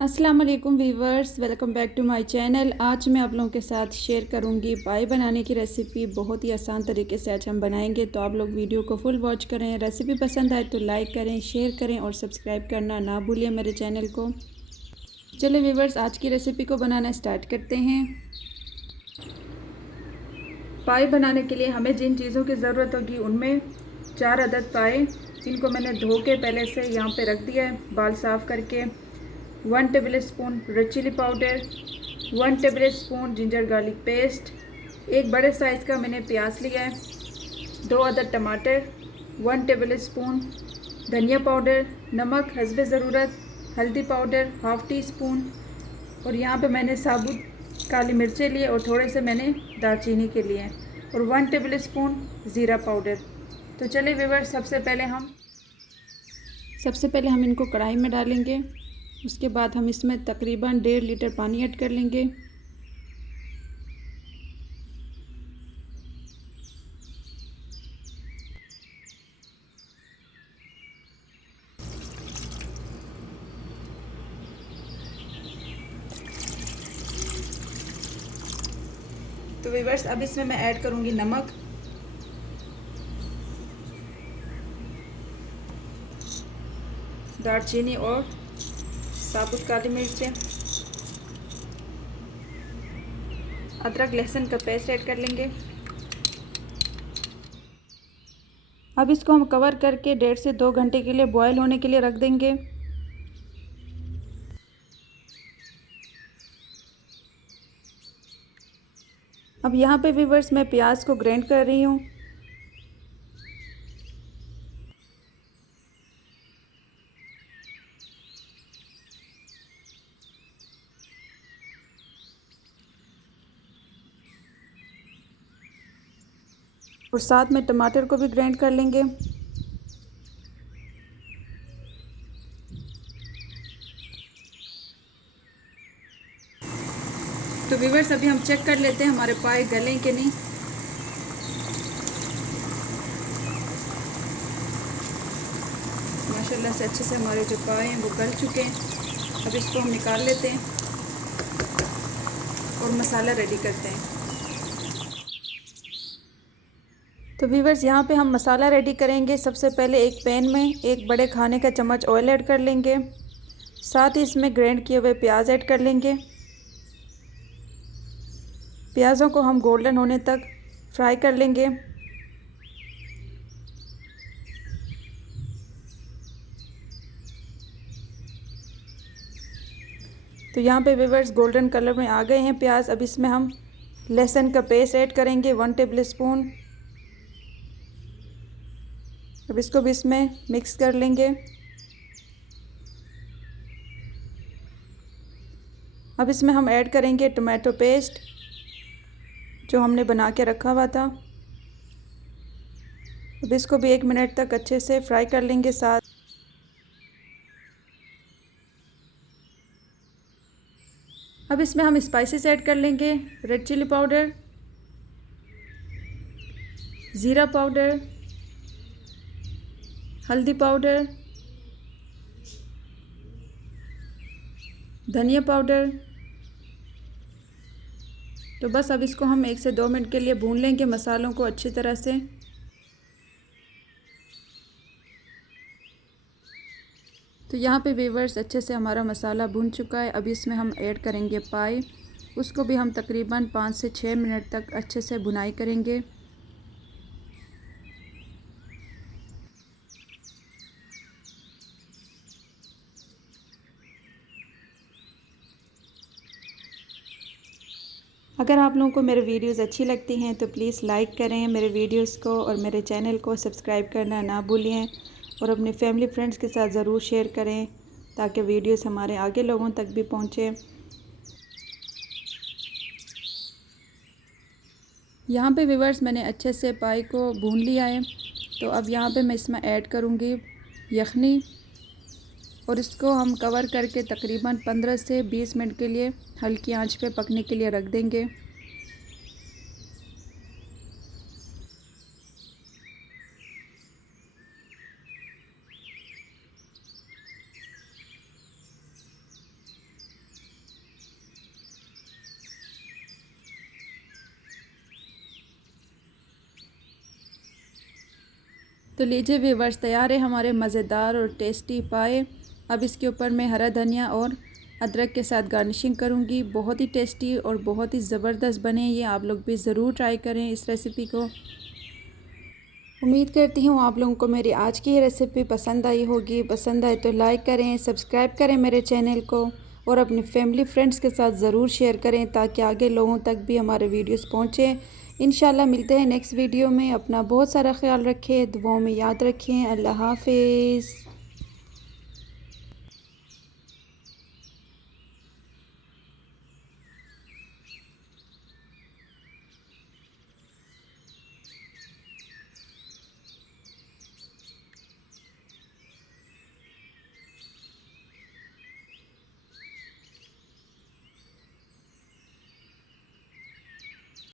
अस्सलाम वालेकुम viewers, welcome back to my channel. आज मैं आप लोगों के साथ शेयर करूंगी पाई बनाने की रेसिपी। बहुत ही आसान तरीके से आज हम बनाएंगे, तो आप लोग वीडियो को फुल वॉच करें। रेसिपी पसंद आए तो लाइक करें, शेयर करें और सब्सक्राइब करना ना भूलिए मेरे चैनल को। चलिए वीवर्स, आज की रेसिपी को बनाना स्टार्ट करते हैं। पाई बनाने के लिए हमें जिन चीज़ों की ज़रूरत होगी उनमें 4 अदद पाए। इनको मैंने धो के पहले से यहाँ पे रख दिया है, बाल साफ़ करके। 1 tablespoon red chili powder, 1 tablespoon ginger garlic paste, एक बड़े साइज़ का मैंने प्याज लिया है, 2 अदद टमाटर, 1 टेबल स्पून धनिया पाउडर, नमक हस्बे ज़रूरत, हल्दी पाउडर हाफ़ टी स्पून, और यहाँ पे मैंने साबुत काली मिर्चें लिए और थोड़े से मैंने दालचीनी के लिए, और 1 टेबल स्पून ज़ीरा पाउडर। तो चलिए व्यूअर्स, सबसे पहले हम इनको कढ़ाई में डालेंगे। उसके बाद हम इसमें तकरीबन 1.5 लीटर पानी ऐड कर लेंगे। तो व्यूअर्स, अब इसमें मैं ऐड करूँगी नमक, दालचीनी और साबुत काली मिर्चें, अदरक लहसुन का पेस्ट ऐड कर लेंगे। अब इसको हम कवर करके 1.5 से 2 घंटे के लिए बॉयल होने के लिए रख देंगे। अब यहाँ पे व्यूअर्स मैं प्याज को ग्राइंड कर रही हूँ। और साथ में टमाटर को भी ग्राइंड कर लेंगे। तो व्यूअर्स, अभी हम चेक कर लेते हैं हमारे पाए गलें कि नहीं। माशाल्लाह से अच्छे से हमारे जो पाए हैं वो गल चुके हैं। अब इसको हम निकाल लेते हैं और मसाला रेडी करते हैं। तो व्यूअर्स, यहाँ पे हम मसाला रेडी करेंगे। सबसे पहले एक पैन में 1 बड़े खाने का चम्मच ऑयल ऐड कर लेंगे। साथ ही इसमें ग्राइंड किए हुए प्याज ऐड कर लेंगे। प्याज़ों को हम गोल्डन होने तक फ्राई कर लेंगे। तो यहाँ पे व्यूअर्स गोल्डन कलर में आ गए हैं प्याज। अब इसमें हम लहसुन का पेस्ट ऐड करेंगे 1 टेबल स्पून। अब इसको भी इसमें मिक्स कर लेंगे। अब इसमें हम ऐड करेंगे टमाटो पेस्ट जो हमने बना के रखा हुआ था। अब इसको भी 1 मिनट तक अच्छे से फ्राई कर लेंगे। साथ अब इसमें हम स्पाइसेस ऐड कर लेंगे। रेड चिली पाउडर, ज़ीरा पाउडर, हल्दी पाउडर, धनिया पाउडर। तो बस अब इसको हम 1 से 2 मिनट के लिए भून लेंगे मसालों को अच्छी तरह से। तो यहाँ पे व्यूअर्स अच्छे से हमारा मसाला भून चुका है। अब इसमें हम ऐड करेंगे पाई। उसको भी हम तकरीबन 5 से 6 मिनट तक अच्छे से भुनाई करेंगे। अगर आप लोगों को मेरे वीडियोस अच्छी लगती हैं तो प्लीज़ लाइक करें मेरे वीडियोस को, और मेरे चैनल को सब्सक्राइब करना ना भूलें, और अपने फैमिली फ्रेंड्स के साथ ज़रूर शेयर करें ताकि वीडियोस हमारे आगे लोगों तक भी पहुँचे। यहाँ पे व्यूअर्स मैंने अच्छे से पाई को भून लिया है। तो अब यहाँ पे मैं इसमें ऐड करूँगी यखनी, और इसको हम कवर करके तकरीबन 15 से 20 मिनट के लिए हल्की आंच पे पकने के लिए रख देंगे। तो लीजिए व्यूअर्स, तैयार है हमारे मज़ेदार और टेस्टी पाए। अब इसके ऊपर मैं हरा धनिया और अदरक के साथ गार्निशिंग करूँगी। बहुत ही टेस्टी और बहुत ही ज़बरदस्त बने ये, आप लोग भी ज़रूर ट्राई करें इस रेसिपी को। उम्मीद करती हूँ आप लोगों को मेरी आज की ये रेसिपी पसंद आई होगी। पसंद आए तो लाइक करें, सब्सक्राइब करें मेरे चैनल को और अपने फैमिली फ्रेंड्स के साथ ज़रूर शेयर करें ताकि आगे लोगों तक भी हमारे वीडियोस पहुँचें। इंशाल्लाह मिलते हैं नेक्स्ट वीडियो में। अपना बहुत सारा ख्याल रखें, दुआओं में याद रखें। अल्लाह हाफिज़।